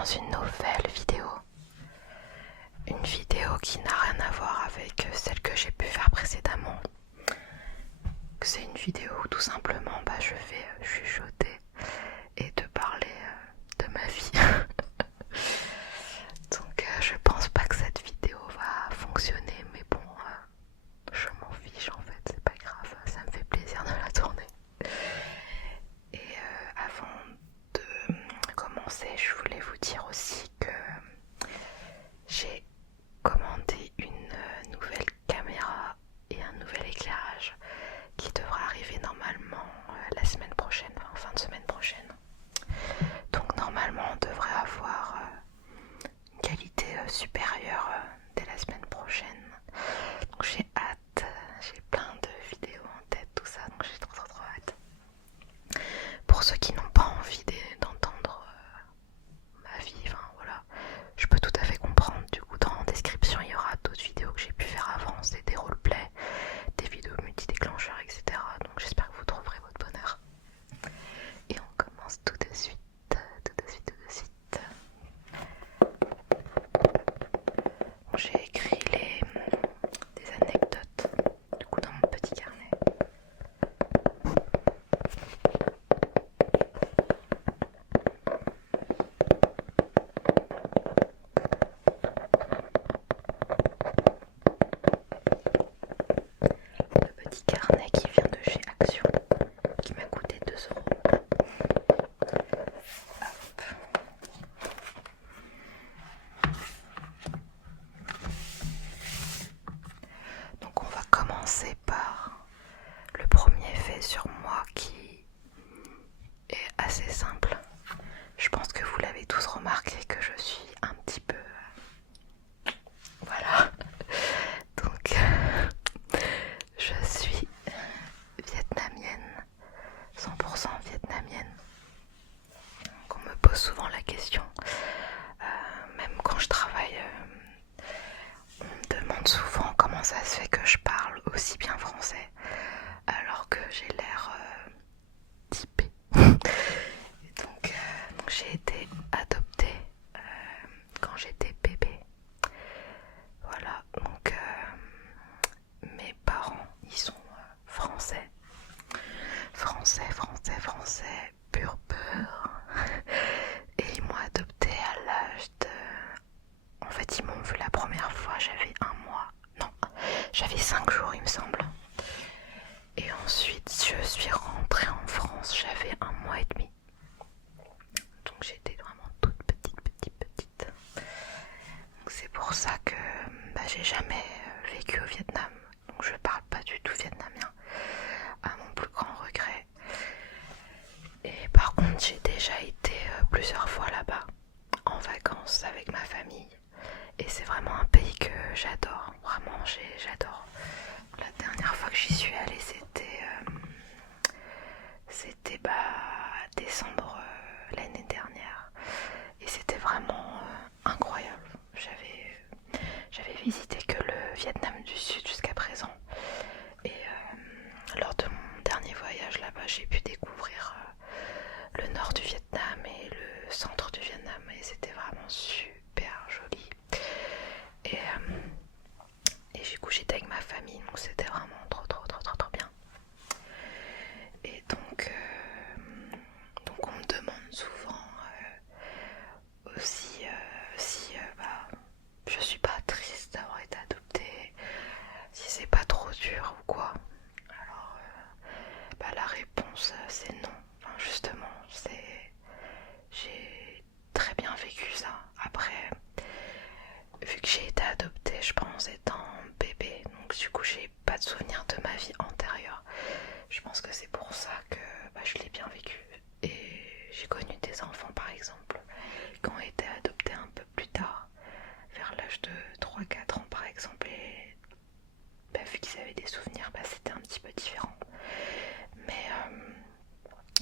dans une nouvelle vidéo. Une vidéo qui n'a rien à voir avec celle que j'ai pu faire précédemment. C'est une vidéo où tout simplement je vais chuchoter et te parler de ma vie. Donc je pense pas que cette vidéo va fonctionner, mais bon, je m'en fiche en fait, c'est pas grave, ça me fait plaisir de la tourner. Et avant de commencer, je voulais vous dire aussi que j'ai commandé une nouvelle caméra et un nouvel éclairage qui devra arriver normalement la semaine prochaine, en fin de semaine prochaine. Donc normalement on devrait avoir une qualité supérieure dès la semaine prochaine. Donc j'ai hâte, j'ai plein de vidéos en tête, tout ça, donc j'ai trop hâte. Pour ceux qui n'ont pas envie d'entendre ma vie, enfin voilà, je peux tout à fait comprendre. Du coup dans la description il y aura d'autres vidéos que j'ai pu faire avant, c'est des roleplays, des vidéos multi-déclencheurs, etc. Donc j'espère que vous trouverez votre bonheur. Et on commence tout de suite. Bon, j'ai écrit des anecdotes du coup dans mon petit carnet. Le petit carnet qui vient de chez Action, qui m'a coûté 2 €. Donc on va commencer par le premier fait sur moi qui est assez simple. Je pense que vous l'avez tous remarqué que je suis un petit peu... Voilà. Donc je suis vietnamienne, 100% vietnamienne. Donc on me pose souvent la question, même quand je travaille, on me demande souvent comment ça se fait que je parle aussi bien français alors que j'ai l'air typé. Donc j'ai été adoptée quand j'étais bébé. Voilà, donc mes parents ils sont français, pur beurre. Et ils m'ont adoptée à l'âge de... En fait ils m'ont vu la première fois, j'avais 1 mois. Non, j'avais 5 jours il me semble. Et ensuite je suis rentrée en France, j'avais 1 mois et demi. Donc j'étais vraiment toute petite. Donc c'est pour ça que j'ai jamais vécu au Vietnam. Donc je parle pas du tout vietnamien, à mon plus grand regret. Et par contre j'ai déjà été plusieurs fois là-bas, en vacances avec ma famille. Et c'est vraiment un pays que j'adore, vraiment j'adore. La dernière fois que j'y suis allée c'était décembre l'année dernière. Et c'était vraiment incroyable. J'avais visité que le Vietnam du Sud jusqu'à présent. Et lors de mon dernier voyage là-bas, j'ai pu découvrir le nord du Vietnam et le centre du Vietnam. Et c'était vraiment super joli. Et du coup j'étais avec ma famille, donc c'était vraiment trop bien. Et donc on me demande souvent aussi si je suis pas triste d'avoir été adoptée, si c'est pas trop dur ou quoi. Alors la réponse c'est non. Enfin justement j'ai très bien vécu ça. Après, vu que j'ai été adoptée, je pense, étant bébé, donc du coup j'ai pas de souvenir de ma vie antérieure. Je pense que c'est pour ça que je l'ai bien vécu. Et j'ai connu des enfants par exemple qui ont été adoptés un peu plus tard, vers l'âge de 3-4 ans par exemple, et vu qu'ils avaient des souvenirs, c'était un petit peu différent.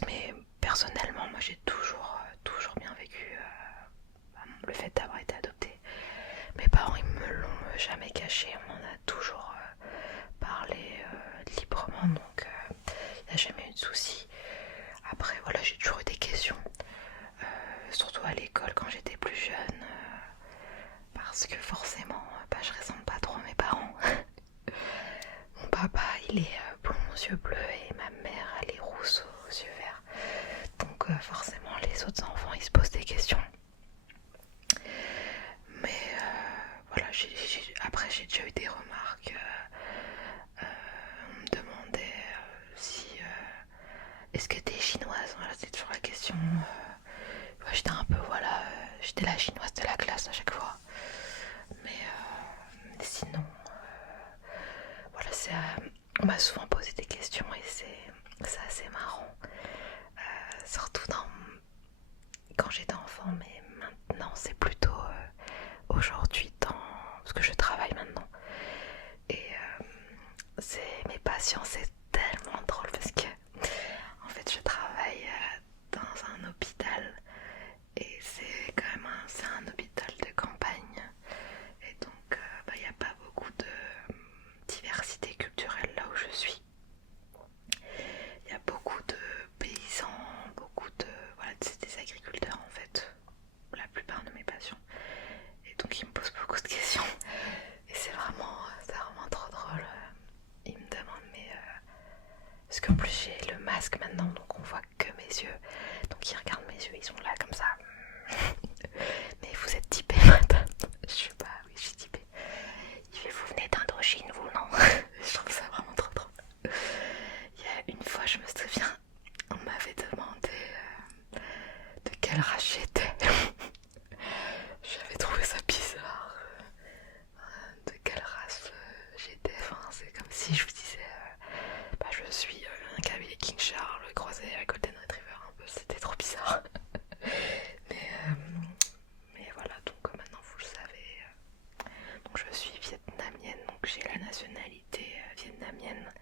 Mais personnellement, moi j'ai toujours bien vécu le fait d'avoir été adoptée. Mes parents ils me l'ont jamais caché, on en a toujours parlé librement, donc il n'y a jamais eu de soucis. Après voilà, j'ai toujours eu des questions, surtout à l'école quand j'étais plus il est blond aux yeux bleus et ma mère elle est rousse aux yeux verts. Donc forcément les autres enfants ils se posent des questions. Mais voilà, après j'ai déjà eu des remarques. On me demandait si est-ce que t'es chinoise, voilà, c'est toujours la question. J'étais un peu j'étais la chinoise de la classe à chaque fois. Mais sinon voilà, on m'a souvent posé des questions et c'est assez marrant. Surtout quand j'étais enfant, mais maintenant c'est plutôt aujourd'hui parce que je travaille maintenant. Et mes patients, c'est tellement drôle parce que en fait je travaille dans un hôpital et c'est quand même c'est un hôpital de campagne et donc il n'y a pas beaucoup de diversité culturelle là où je suis. Il y a beaucoup de paysans, c'est des agriculteurs en fait, la plupart de mes patients. Et donc ils me posent beaucoup de questions. Et c'est vraiment trop drôle. Ils me demandent parce qu'en plus j'ai le masque maintenant, donc on voit que mes yeux. Donc ils regardent mes yeux, ils sont là comme ça. Mais vous êtes typé madame? Je suis pas, oui je suis typée. Il fait, vous venez d'Indochine vous, non? Je trouve ça vraiment trop drôle. Il y a une fois je me souviens, on m'avait demandé de quelle race j'étais. J'avais trouvé ça bizarre. De quelle race j'étais. Enfin, c'est comme si je vous disais je suis un cavalier King Charles croisé à Golden Retriever un peu. C'était trop bizarre. mais voilà, donc maintenant vous le savez. Donc je suis vietnamienne, donc j'ai la nationalité vietnamienne.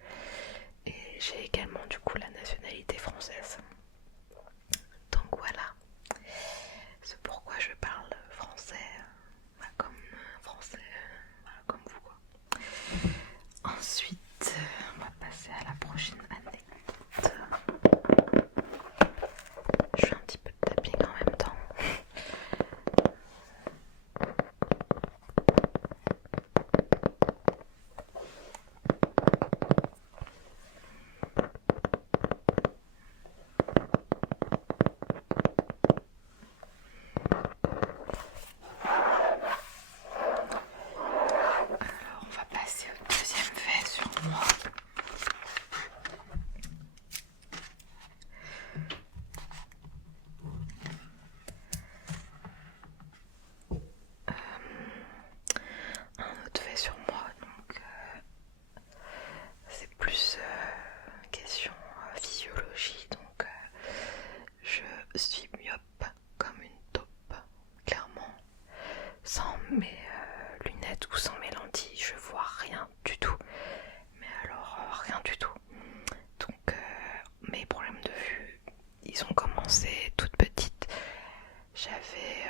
Et j'ai également du coup la nationalité française. Donc voilà, c'est pourquoi je parle français, comme français, comme vous quoi. Ensuite, on va passer à la prochaine anecdote. Je fais un petit peu de tapping en même temps. Suis myope comme une taupe, clairement. Sans mes lunettes ou sans mes lentilles, je vois rien du tout. Mais alors, rien du tout. Donc, mes problèmes de vue, ils ont commencé toute petite. J'avais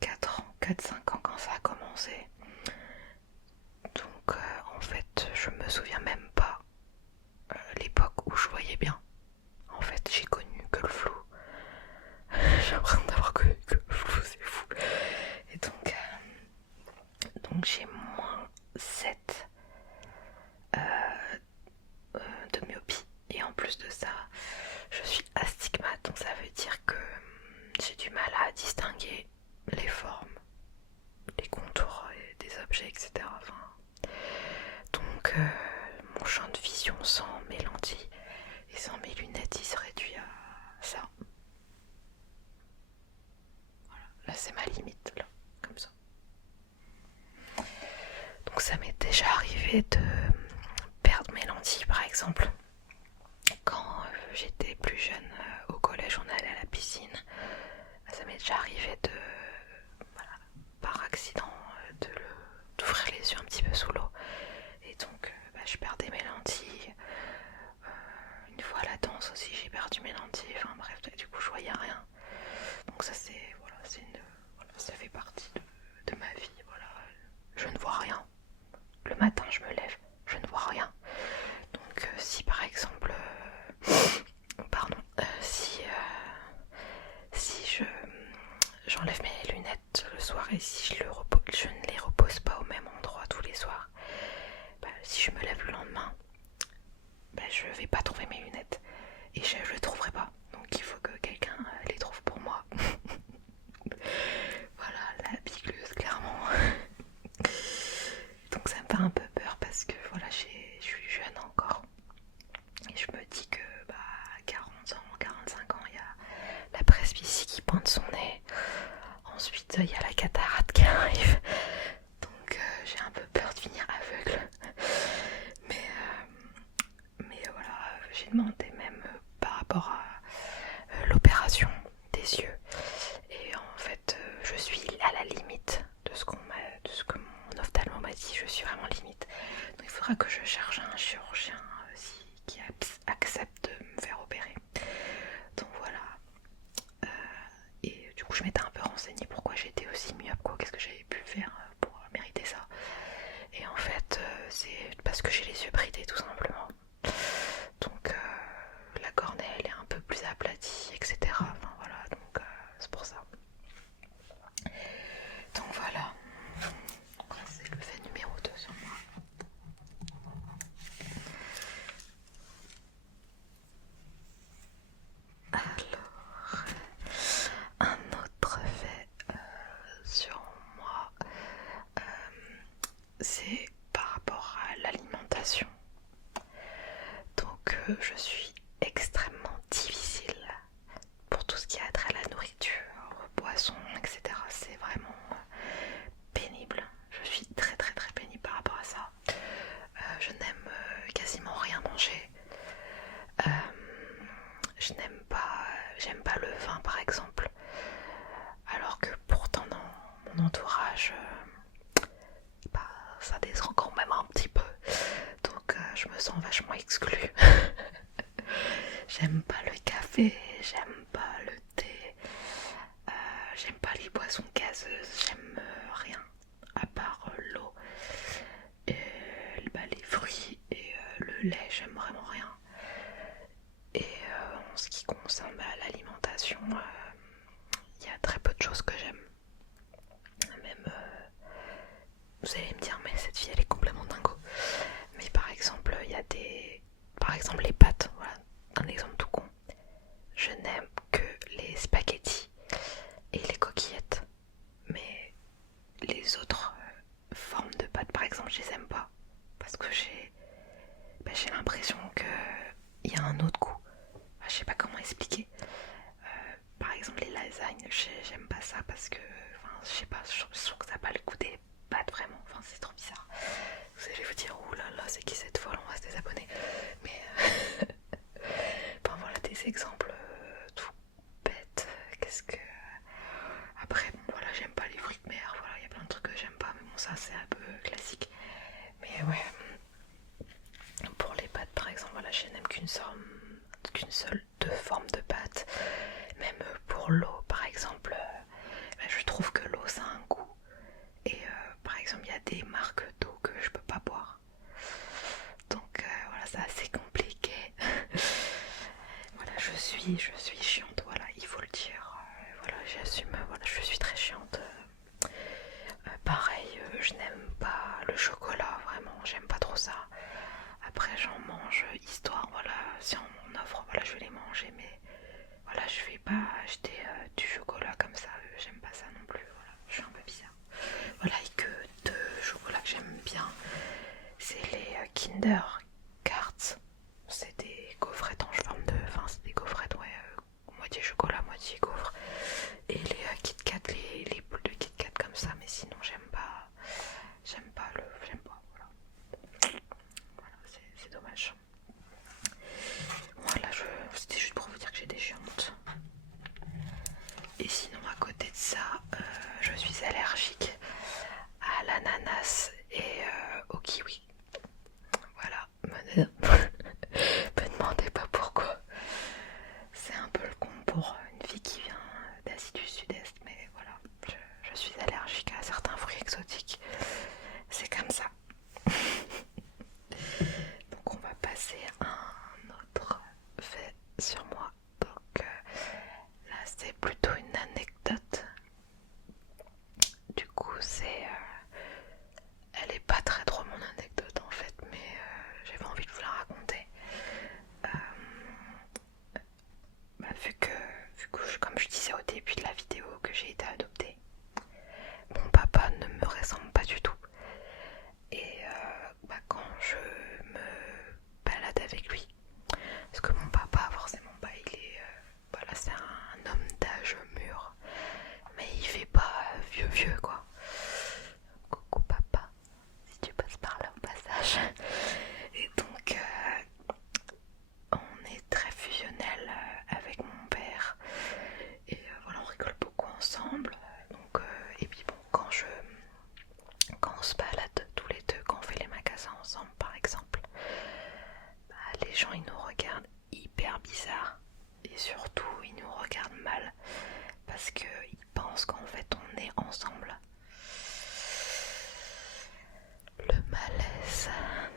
4 ans, 4-5 ans quand ça a commencé. Donc, en fait, je me souviens même pas l'époque où je voyais bien. En fait, j'ai connu que le flou. J'ai l'impression d'avoir connu que le flou, c'est fou. Et donc j'ai moins 7 de myopie. Et en plus de ça, je suis astigmate. Donc ça veut dire que j'ai du mal à distinguer les formes, les contours des objets, etc. Enfin, donc mon champ de vision sans mes lentilles et sans mes lunettes, il se réduit à ça. Là c'est ma limite, là, comme ça. Donc ça m'est déjà arrivé de perdre mes lentilles par exemple. Quand j'étais plus jeune au collège, on allait à la piscine. Ça m'est déjà arrivé par accident d'ouvrir les yeux un petit peu sous l'eau. Et donc je perdais mes lentilles. Une fois à la danse aussi j'ai perdu mes lentilles. Enfin bref, du coup je voyais rien. Donc ça ça fait partie de ma vie. Voilà. Je ne vois rien. Le matin je me lève, je ne vois rien. Donc si par exemple si j'enlève mes lunettes le soir et si je ne les repose pas au même endroit tous les soirs, si je me lève le lendemain, je vais pas trouver mes lunettes et je les trouverai pas, donc il faut que quelqu'un les trouve pour moi. Voilà, la bigleuse clairement. Donc ça me fait un peu peur parce que voilà, je suis jeune encore et je me dis que 40 ans, 45 ans, il y a la presbytie qui pointe son nez, ensuite il y a la cataracte qui arrive, donc j'ai un peu peur de finir aveugle. Mais voilà, j'ai demandé même par rapport à l'opération des yeux. Et en fait, je suis à la limite de ce que mon ophtalmo m'a dit. Je suis vraiment limite. Donc il faudra que je cherche un chirurgien qui accepte de me faire opérer. Donc voilà. Et du coup, je m'étais un peu renseignée pourquoi j'étais aussi myope, quoi. Qu'est-ce que j'avais pu faire pour mériter ça. Et en fait, c'est parce que j'ai les yeux bridés, tout simplement. Donc la cornée elle est un peu plus aplatie, etc. Enfin voilà, donc c'est pour ça. Donc voilà, c'est le fait numéro 2 sur moi. Alors, un autre fait sur moi, c'est par rapport à l'alimentation. Donc je suis extrêmement difficile pour tout ce qui a trait à la nourriture, aux boissons, etc. C'est vraiment pénible. Je suis très très très pénible par rapport à ça. Je n'aime quasiment rien manger. J'aime pas le vin par exemple. Alors que pourtant dans mon entourage, ça descend quand même un petit peu. Donc je me sens vachement exclue. J'aime pas le café, j'aime pas le thé, j'aime pas les boissons gazeuses, j'aime rien à part l'eau, les fruits et le lait, j'aime vraiment rien. Et en ce qui concerne l'alimentation, il y a très peu de choses que j'aime. Même, vous allez me dire, mais cette fille elle est complètement dingo. Mais par exemple, il y a par exemple les pâtes, voilà, un exemple tout con. Je n'aime que les spaghettis et les coquillettes. Mais les autres formes de pâtes, par exemple, je les aime pas. Parce que j'ai l'impression qu'il y a un autre goût. Je sais pas comment expliquer. Par exemple, les lasagnes, j'aime pas ça parce que, je sais pas, je trouve que ça n'a pas le goût des pâtes vraiment. Enfin, c'est trop bizarre. Vous allez vous dire, oulala, c'est qui cette folle, on va se désabonner. Mais, enfin voilà, des exemples tout bêtes. Qu'est-ce que. Après, bon, voilà, j'aime pas les fruits de mer, voilà, il y a plein de trucs que j'aime pas, mais bon, ça c'est un peu classique. Mais ouais, pour les pâtes par exemple, voilà, je n'aime qu'une seule deux formes de pâtes. Même pour l'eau par exemple, je trouve que l'eau ça a un goût. Et par exemple, il y a des marques d'eau que je peux pas boire. Donc voilà, c'est assez compliqué. Voilà, je suis chiante, voilà, il faut le dire. Voilà, j'assume, voilà, je suis très chiante. Pareil, je n'aime pas le chocolat, vraiment, j'aime pas trop ça. Après, j'en mange histoire, voilà, si on m'en offre, voilà, je vais les manger, mais voilà, je vais pas acheter du chocolat comme ça, j'aime pas ça non plus, voilà, je suis un peu bizarre. Voilà, et que deux chocolats que j'aime bien, c'est les Kinder Cards. C'est des gaufrettes en forme de. Enfin, c'est des gaufrettes, ouais, moitié chocolat, moitié gaufre. Et les Kit Kat, les boules de Kit Kat comme ça, mais sinon, j'aime pas. J'aime pas, voilà. Voilà, c'est dommage. Voilà, c'était juste pour vous dire que j'étais chiante. gens ils nous regardent hyper bizarre et surtout ils nous regardent mal parce qu'ils pensent qu'en fait on est ensemble. Le malaise.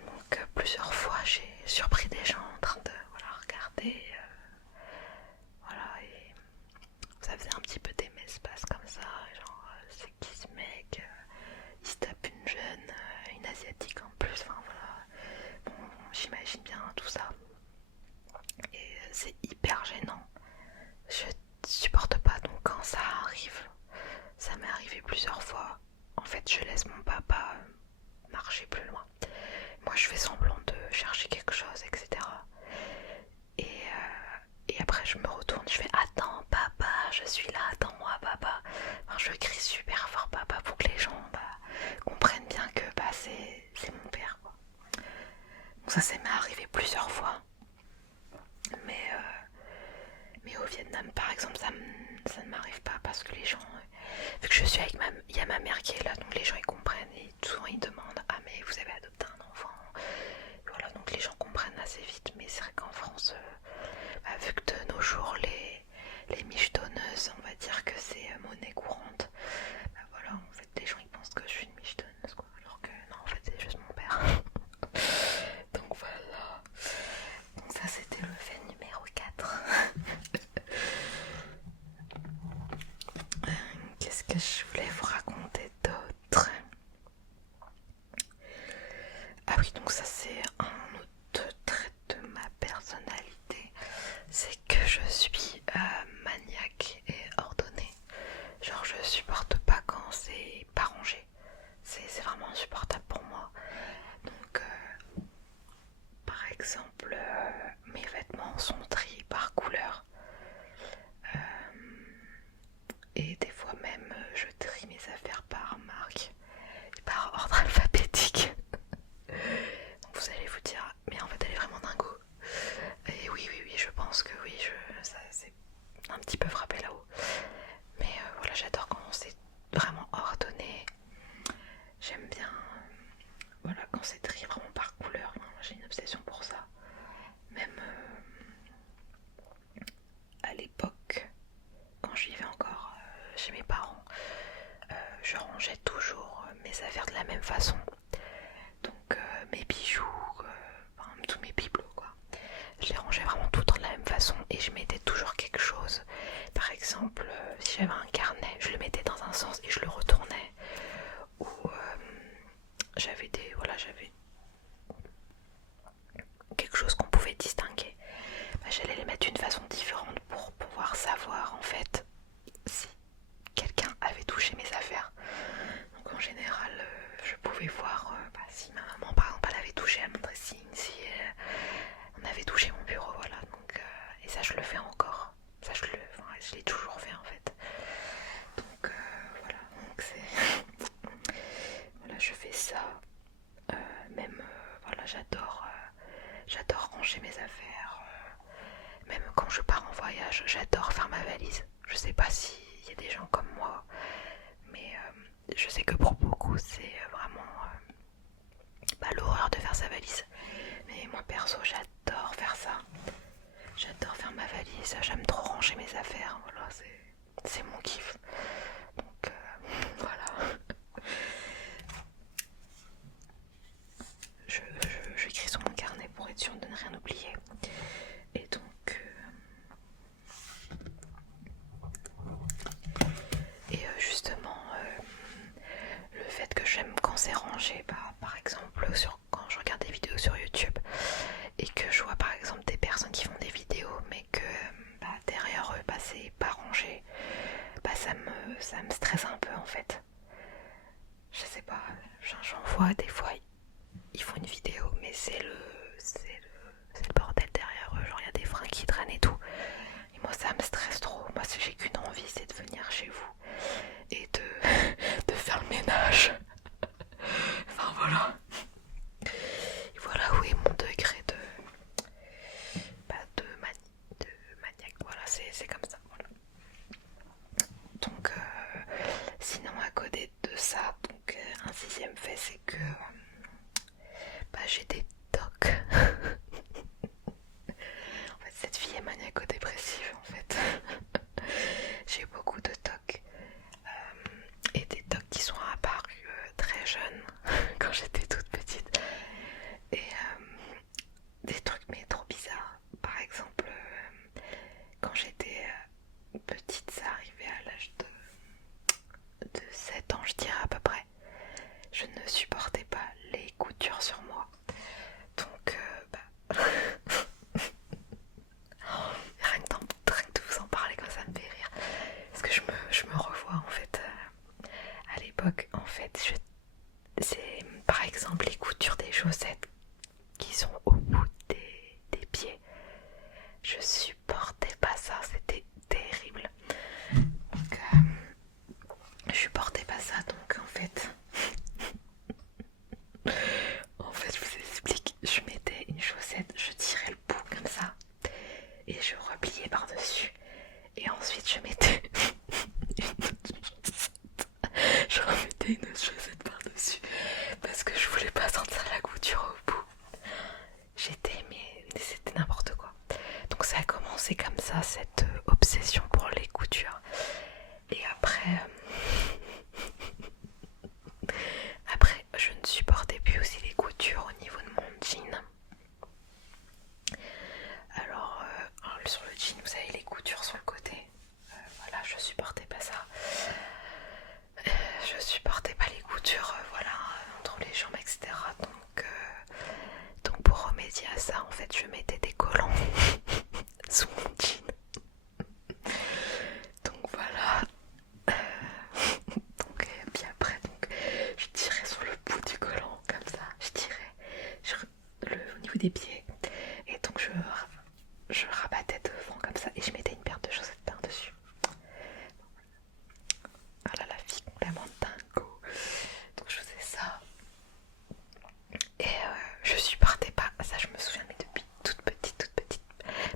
Donc plusieurs fois j'ai surpris des gens en train de regarder. Voilà, et ça faisait un petit peu des espaces comme ça, genre c'est qui ce mec, il se tape une jeune, une asiatique en plus, enfin voilà. Bon, j'imagine bien tout ça. Et c'est hyper gênant. Je supporte pas, donc quand ça arrive, ça m'est arrivé plusieurs fois. En fait, je laisse mon papa marcher plus loin. Moi, je fais semblant de chercher quelque chose, etc. Et après, je me retourne, je fais attends, papa, je suis là, attends-moi, papa. Enfin, je crie super fort, papa, pour que les gens comprennent bien que c'est mon père, quoi. Donc ça m'est arrivé plusieurs fois. Mais au Vietnam, par exemple, ça ne m'arrive pas parce que les gens, vu que je suis avec il y a ma mère qui est là, donc les gens ils comprennent et souvent ils demandent ah mais vous avez adopté un enfant. Et voilà, donc les gens comprennent assez vite. Mais c'est vrai qu'en France, vu que de nos jours les michetonneuses, on va dire que c'est monnaie courante. Voilà, en fait les gens ils pensent que je suis une michetonneuse, quoi, alors que non, en fait c'est juste mon père. Donc voilà. Donc ça c'était le fait numéro 4. Qu'est-ce que je voulais vous raconter d'autre? Ah oui, donc ça c'est un autre trait de ma personnalité, c'est que je suis maniaque et ordonnée. Genre je supporte pas quand c'est pas rangé, c'est vraiment insupportable pour moi. Donc par exemple mes vêtements sont triés par couleur, et des fois même je trie mes affaires par marque et par ordre alphabétique. Donc vous allez vous dire mais en fait elle est vraiment dingo. Et oui, je pense que oui, ça c'est un petit peu frappé là-haut. Mais voilà, j'adore quand c'est vraiment ordonné. J'aime bien voilà, quand c'est trié vraiment par couleur. J'ai une obsession pour ça. Même à l'époque, quand je vivais encore chez mes parents, je rangeais toujours mes affaires de la même façon. Donc mes bijoux, enfin, tous mes bibelots, quoi. Je les rangeais vraiment tout de la même façon et je mettais toujours quelque chose. Par exemple, si j'avais un carnet, je le mettais dans un sens et je le retournais. Ou j'avais quelque chose qu'on pouvait distinguer. J'allais les mettre d'une façon différente pour pouvoir savoir en fait si quelqu'un avait touché mes affaires. Donc en général, je pouvais voir si ma maman par exemple elle avait touché, elle montrait signe, si on avait touché mon bureau, voilà. Donc et ça je le fais encore. Ça je l'ai toujours fait en fait. Donc voilà, donc c'est voilà, je fais ça. Même voilà, j'adore ranger mes affaires. Même quand je pars en voyage, j'adore faire ma valise. Je sais pas s'il y a des gens comme moi, mais je sais que pour beaucoup c'est vraiment l'horreur de faire sa valise. Mais moi perso j'adore faire ça. J'adore faire ma valise, j'aime trop ranger mes affaires. Voilà, c'est mon kiff. Donc voilà. J'écris sur mon carnet pour être sûre de ne rien oublier. Et donc justement le fait que j'aime quand c'est rangé, par exemple quand je regarde des vidéos sur YouTube et que je vois par exemple des personnes qui font des vidéos mais que derrière eux c'est pas rangé, ça me stresse un peu en fait. Je sais pas, j'en vois des fois ils font une vidéo mais c'est le bordel derrière eux, genre il y a des freins qui traînent et tout. Et moi ça me stresse trop. Moi j'ai qu'une envie, c'est de venir chez vous et de faire le ménage. Enfin voilà. Et voilà où est mon degré de maniaque. Voilà, c'est comme ça. Voilà. Donc sinon à côté de ça, donc un sixième fait c'est que j'ai des tocs. je supportais pas ça, c'était terrible. Donc, je supportais pas ça, donc en fait, je vous explique, je mettais une chaussette, je tirais le bout comme ça, et je repliais par-dessus. Et ensuite, je mettais une autre chaussette. Je remettais une autre chaussette par-dessus, parce que je voulais pas sentir la couture au bout. Mais c'était n'importe quoi. Donc ça a commencé comme ça, cette obsession pour les coutures. Et après, je ne supportais plus aussi les coutures au niveau de mon jean. Alors, sur le jean, vous savez, les coutures sur le côté. Voilà, je supportais pas ça. Je supportais pas les coutures, entre les jambes, etc. Donc pour remédier à ça, en fait, je mettais des collants sous mon jean. Donc voilà. Et puis après, je tirais sur le bout du collant, comme ça. Je tirais au niveau des pieds. Et donc je rabattais devant comme ça. Et je mettais une paire de chaussettes par-dessus. Voilà la fille complètement dingo. Donc je faisais ça. Et je supportais pas. Ça, je me souviens, mais depuis toute petite.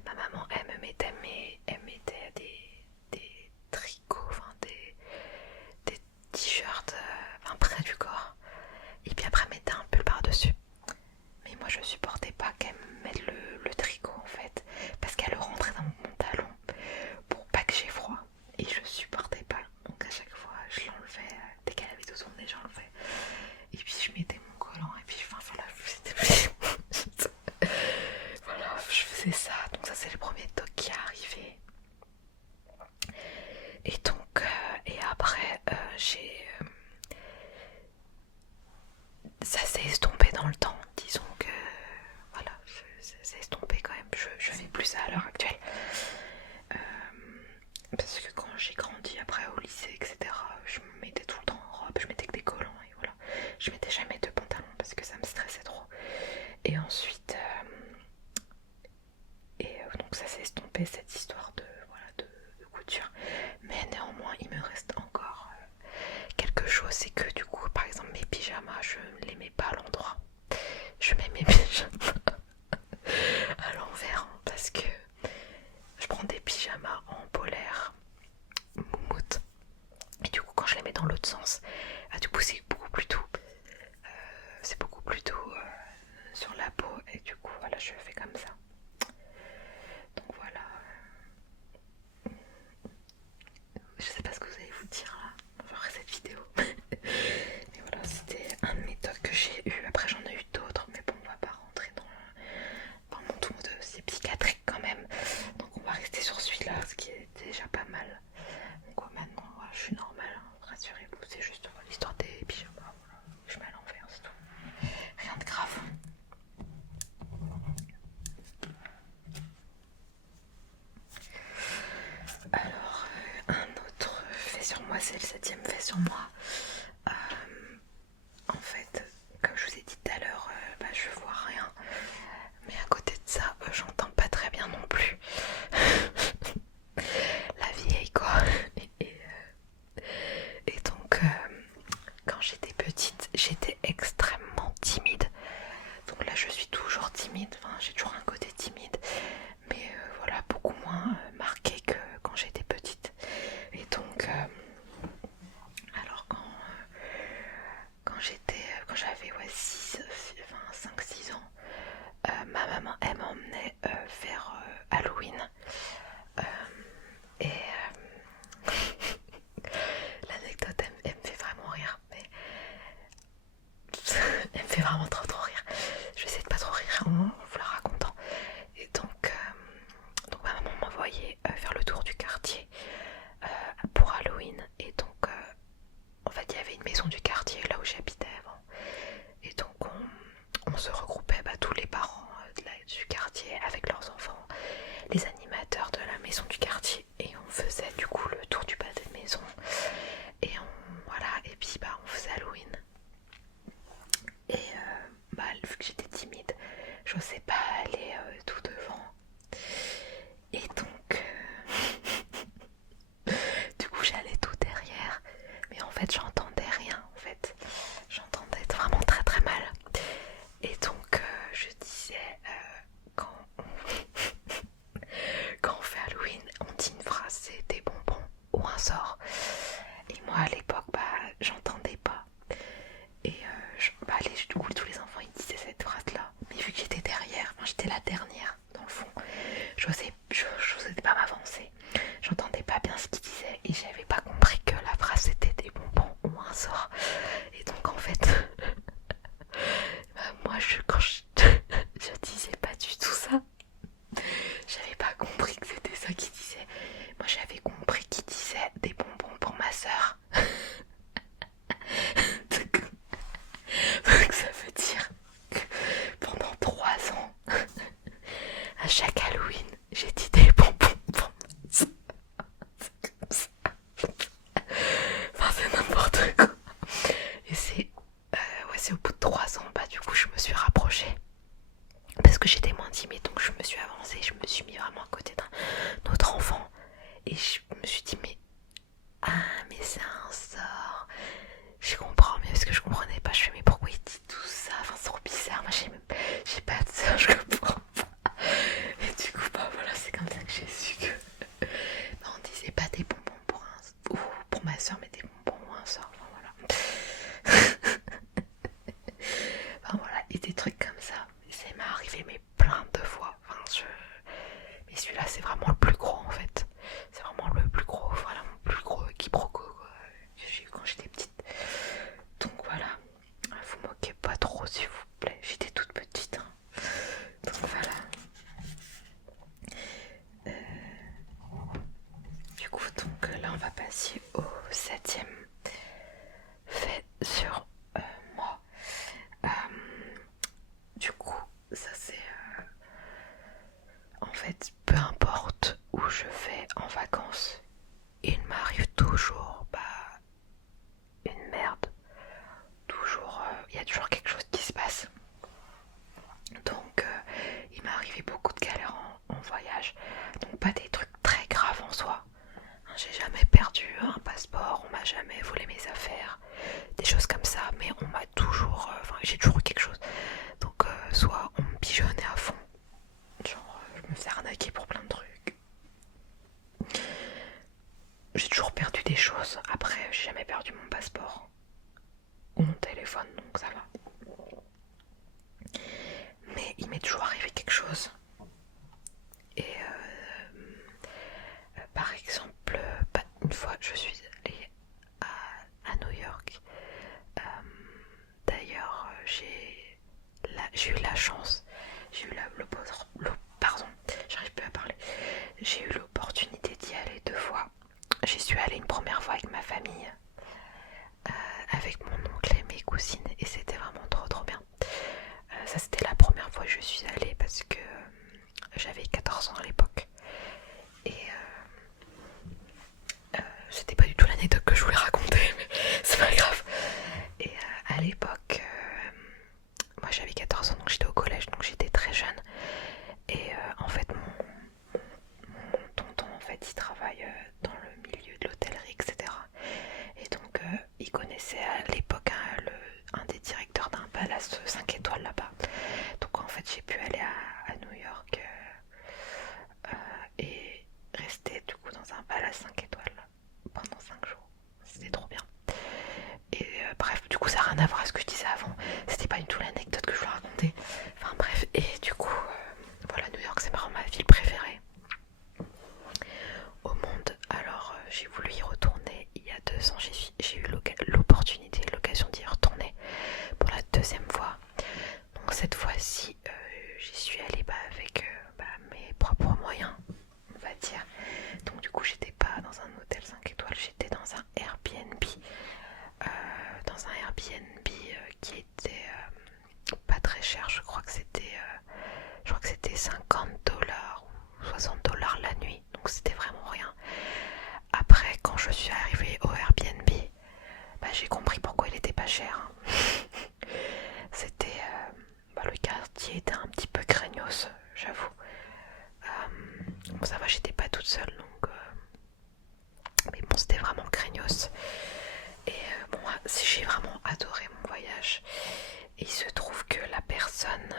Ma maman, elle me mettait des tricots, des t-shirts près du corps. Et puis après, elle mettait un pull par-dessus. Mais moi, je supportais pas qu'elle me mette le tricot en fait. Parce qu'elle le rentrait dans mon pantalon pour pas que j'ai froid. Et je supportais pas. Donc à chaque fois, je l'enlevais. Dès qu'elle avait tout tourné, j'enlevais. Et puis je mettais mon collant. Et puis voilà, voilà, je faisais ça. Donc ça, c'est le premier toc qui est arrivé. Et donc, et après, ça s'est estompé dans le temps. Disons que, voilà, ça s'est estompé quand même. Je fais plus ça à l'heure actuelle. Parce que quand j'ai grandi après au lycée, etc., je me mettais tout le temps en robe, je mettais que des collants et voilà. Je mettais jamais de pantalon parce que ça me stressait trop. Et ensuite, donc ça s'est estompé cette histoire de couture. Mais néanmoins, il me reste encore quelque chose, c'est que du coup, par exemple, mes pyjamas, je ne les mets pas à l'endroit. Je mets mes pyjamas à l'envers parce que je prends des pyjamas en polaire moumoute. Et du coup, quand je les mets dans l'autre sens, du coup, c'est beaucoup plus doux. Sur la peau. Et du coup, voilà, je fais comme ça. Donc voilà. Je sais pas ce que vous allez vous dire là, après cette vidéo. Mais voilà, c'était un de mes tocs que j'ai eu. Après, j'en ai eu d'autres, mais bon, on va pas rentrer dans mon tour de c'est psychiatrique quand même. Donc, on va rester sur celui-là, ce qui est déjà pas mal. Donc, maintenant, voilà, je suis normale, hein, rassurez-vous, c'est juste l'histoire des pyjamas. Voilà. Je mets à l'envers, c'est tout. Rien de grave. Alors, un autre fait sur moi, c'est le 7ème fait sur moi. En fait, comme je vous ai dit tout à l'heure, je vois rien. Mais à côté de ça, j'entends pas très bien non plus. La vieille quoi. Et donc, quand j'étais petite, j'étais extrêmement timide. Donc là, je suis toujours timide. Enfin, j'ai toujours un côté timide. Mais voilà, beaucoup moins marqué que quand j'étais petite. Et donc, alors quand j'avais 5-6 ans, ma maman, elle m'emmenait faire Halloween. Et l'anecdote, elle me fait vraiment rire. Mais elle me fait vraiment trop rire. Je vais essayer de pas trop rire en vous la racontant. Et donc ma maman m'envoyait faire le tour du quartier pour Halloween. Et donc, en fait, il y avait une maison du quartier là où j'habitais avant. Et donc, on se regroupait, tous les parents du quartier avec leurs enfants, les animateurs de la maison du quartier. Et on faisait du coup le tour du pâté de maison. Et et puis on faisait Halloween. Et vu que j'étais timide, je n'osais pas aller tout devant. dernière dans le fond. J'osais pas m'avancer, j'entendais pas bien ce qu'il disait et j'avais pas compris que la phrase c'était des bonbons ou un sort. Et donc en fait, moi je disais pas du tout ça. J'avais pas compris que c'était ça qu'il disait. Moi j'avais compris qu'il disait des bonbons pour ma soeur. Donc ça veut dire que pendant 3 ans, à chaque Halloween, j'ai dit des bonbons pour ma soeur. C'est comme ça. Enfin c'est n'importe quoi. Et c'est au bout de 3 ans, bah du coup je me suis rapprochée. Parce que j'étais moins timide, donc je me suis avancée, je me suis mis vraiment à côté d'un autre enfant. Et je me suis dit, mais c'est un sort. Je comprends mieux parce que je comprenais pas. Je fais, mais pourquoi il dit tout ça? Enfin, c'est trop bizarre. Moi, j'ai pas de sœur, je comprends pas. Et du coup, bah voilà, c'est comme ça que j'ai su que. Non, on disait pas des bonbons pour ma soeur, mais des bonbons ou un sort. Enfin, voilà. Enfin, voilà, et des trucs comme ça. Ça m'est arrivé, mais plein de fois. Enfin, mais celui-là, c'est vraiment le plus gros en fait. C'est vraiment le plus gros, voilà, mon plus gros quiproquo que j'ai eu quand j'étais petite. Donc voilà, vous moquez pas trop s'il vous plaît. J'étais toute petite. Hein. Donc voilà. Du coup, donc là, on va passer au 7e fait sur moi. Du coup, ça c'est en fait, peu importe où je vais en vacances, il m'arrive toujours une merde. Toujours, il y a toujours quelque chose qui se passe. Donc il m'est arrivé beaucoup de galères en voyage. Donc pas des trucs très graves en soi. J'ai jamais perdu un passeport, on m'a jamais volé mes affaires, des choses comme ça, mais on m'a toujours, j'ai toujours eu quelque chose. Donc soit on me pigeonnait à fond, genre je me faisais arnaquer pour plein de trucs. J'ai toujours perdu des choses. Après, j'ai jamais perdu mon passeport ou mon téléphone, donc ça va. Mais il m'est toujours arrivé quelque chose. Et par exemple, une fois je suis allée à New York. D'ailleurs, j'ai eu la chance, j'ai eu pardon, j'arrive plus à parler. J'ai eu l'opportunité d'y aller 2 fois. J'y suis allée une première fois avec ma famille, avec mon oncle et mes cousines, et c'était vraiment trop bien. Ça c'était la première fois que je suis allée parce que j'avais 14 ans à l'époque. Et c'était pas du tout l'anecdote que je voulais raconter, mais c'est pas grave. Et à l'époque, moi j'avais 14 ans, donc j'étais au collège, donc j'étais très jeune. Et en fait, mon tonton, en fait, il travaille dans le milieu de l'hôtellerie, etc. Et donc, il connaissait à l'époque un des directeurs d'un palace 5 étoiles là-bas. Donc, en fait, j'ai pu aller à New York et rester du coup dans un palace 5 étoiles pendant 5 jours. C'était trop bien. Et bref, du coup, ça n'a rien à voir avec ce que je disais avant. C'était pas du tout l'anecdote que je voulais raconter. Enfin bref, et du coup, voilà, New York, c'est vraiment ma ville préférée au monde. Alors, j'ai voulu y retourner il y a 2 ans. J'ai eu l'opportunité, l'occasion d'y retourner pour la 2e fois. Donc cette fois-ci, j'y suis allée avec mes propres moyens, on va dire. Donc du coup, j'étais pas dans un hôtel 5 étoiles, j'étais dans un Airbnb. Qui était pas très cher. Je crois que c'était 50$ ou 60$ la nuit. Donc c'était vraiment rien. Après, quand je suis arrivée au Airbnb, j'ai compris pourquoi il était pas cher. C'était le quartier était un petit peu craignos, j'avoue. Bon, ça va, j'étais pas toute seule, donc mais bon, c'était vraiment craignos. Et bon, j'ai vraiment adoré mon voyage. Et il se trouve que la personne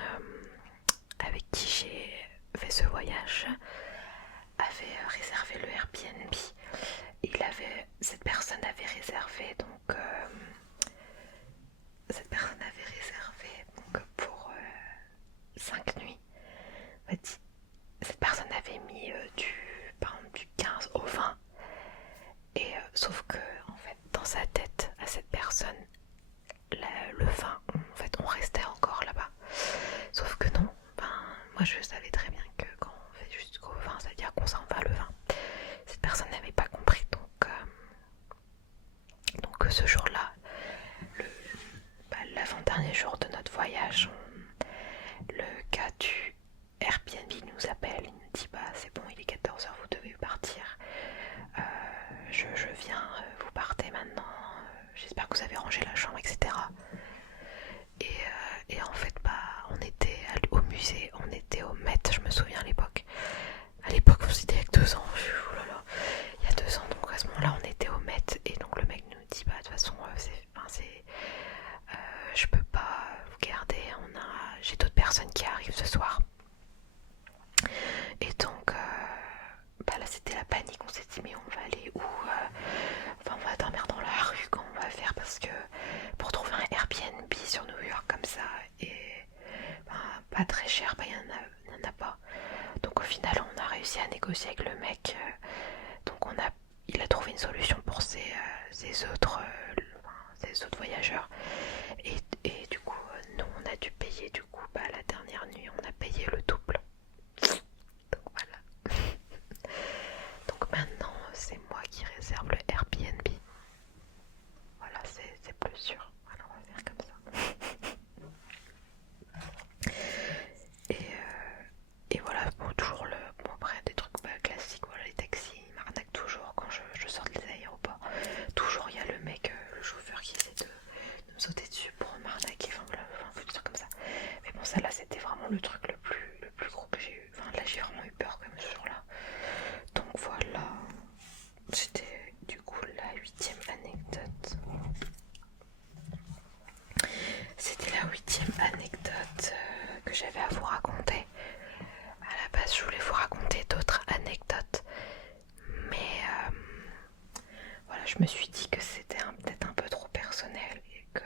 avec qui j'ai fait ce voyage avait réservé le Airbnb. Cette personne avait réservé donc pour 5 nuits. ce jour-là, l'avant-dernier jour de notre voyage, le gars du Airbnb nous appelle, il nous dit c'est bon, il est 14h, vous devez partir, je viens, vous partez maintenant, j'espère que vous avez rangé la chambre, etc. Et en fait on était au musée, on était au Met, je me souviens à l'époque c'était il y a 2 ans, il y a 2 ans, donc à ce moment-là on était au Met, et donc le mec nous dit de toute façon je peux pas vous garder, j'ai d'autres personnes qui arrivent ce soir. Et donc là c'était la panique, on s'est dit mais on va aller où, on va dormir dans la rue, comment on va faire, parce que pour trouver un Airbnb sur New York comme ça, et pas très cher, il n'y en a pas. Donc au final on a réussi à négocier avec le mec, donc il a trouvé une solution pour ses autres voyageurs, et du coup nous on a dû payer la dernière nuit, on a payé le double. Donc voilà. Donc maintenant c'est moi qui réserve le Airbnb. Voilà, c'est plus sûr. Voilà, on va faire comme ça. Et voilà, toujours après des trucs classiques, voilà, les taxis ils m'arnaquent toujours quand je sors des aéroports. Toujours il y a le mec, le chauffeur qui essaie de me sauter dessus pour m'arnaquer, faut des trucs comme ça. Mais bon, ça là c'était vraiment le truc le plus gros que j'ai eu. Là j'ai vraiment eu peur quand même ce jour-là. Donc voilà, c'était du coup la 8e anecdote. C'était la 8e anecdote que j'avais à vous raconter. À la base, je voulais vous raconter d'autres anecdotes, mais voilà, je me suis dit que c'était peut-être un peu trop personnel, et que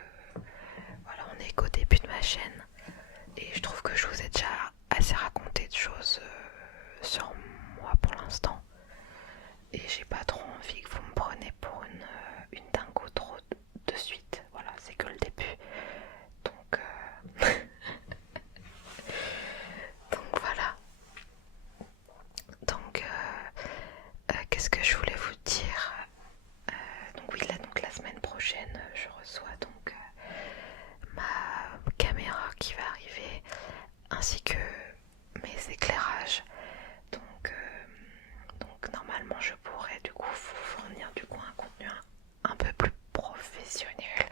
voilà, on est qu'au début de ma chaîne, et je trouve que je vous ai déjà assez raconté de choses sur moi pour l'instant, et j'ai pas trop envie que vous me preniez pour une dingo trop de suite. Voilà, c'est que le début, donc donc voilà. Donc qu'est-ce que je voulais vous dire, donc oui, donc la semaine prochaine je reçois donc ma caméra qui va arriver, ainsi que mes éclairages, donc normalement je pourrais du coup vous fournir un contenu un peu plus professionnel,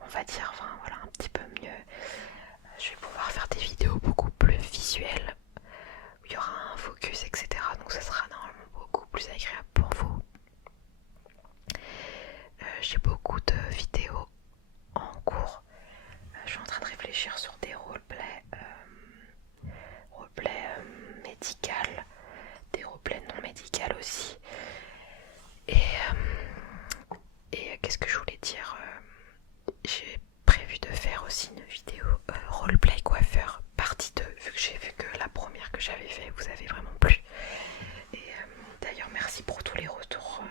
on va dire, voilà, un petit peu mieux. Je vais pouvoir faire des vidéos beaucoup plus visuelles, où il y aura un focus, etc. Donc ça sera normalement beaucoup plus agréable pour vous. J'ai beaucoup de vidéos en cours. Je suis en train de réfléchir sur des roleplays médicales, des roleplays non médicales aussi. Et qu'est-ce que je voulais dire, j'ai prévu de faire aussi une vidéo roleplay coiffeur partie 2, vu que la première que j'avais fait vous avez vraiment plu. Et d'ailleurs merci pour tous les retours,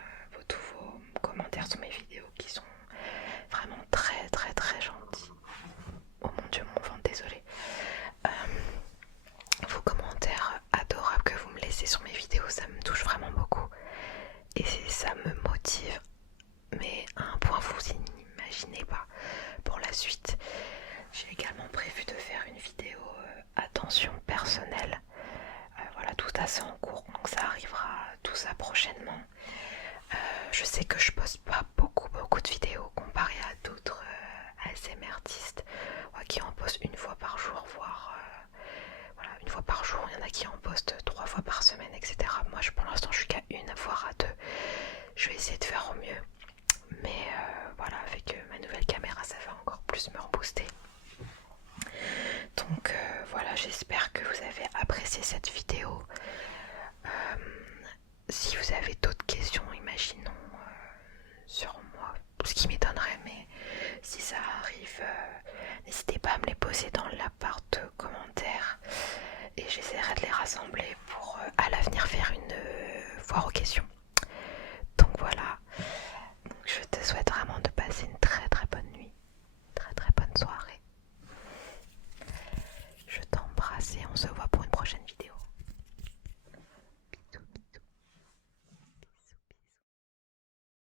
tous vos commentaires sur mes vidéos qui sont vraiment très très très gentils. Oh mon dieu, mon ventre, désolé. Vos commentaires adorables que vous me laissez sur mes vidéos, ça me touche vraiment beaucoup, et ça me motive, mais à un point vous n'imaginez pas, pour la suite. J'ai également prévu de faire une vidéo attention personnelle. Voilà, tout ça en cours, donc ça arrivera tout ça prochainement. Je sais que je poste pas beaucoup de vidéos comparé à d'autres ASMR artistes qui en postent une fois par jour, voire voilà, une fois par jour. Il y en a qui en postent 3 fois par semaine, etc. Moi pour l'instant je suis qu'à 1 voire à 2. Je vais essayer de faire au mieux, mais voilà, avec ma nouvelle caméra ça va encore plus me rebooster. Donc voilà, j'espère que vous avez apprécié cette vidéo. Si vous avez d'autres questions, imaginons, sur moi, ce qui m'étonnerait, mais si ça arrive, n'hésitez pas à me les poser dans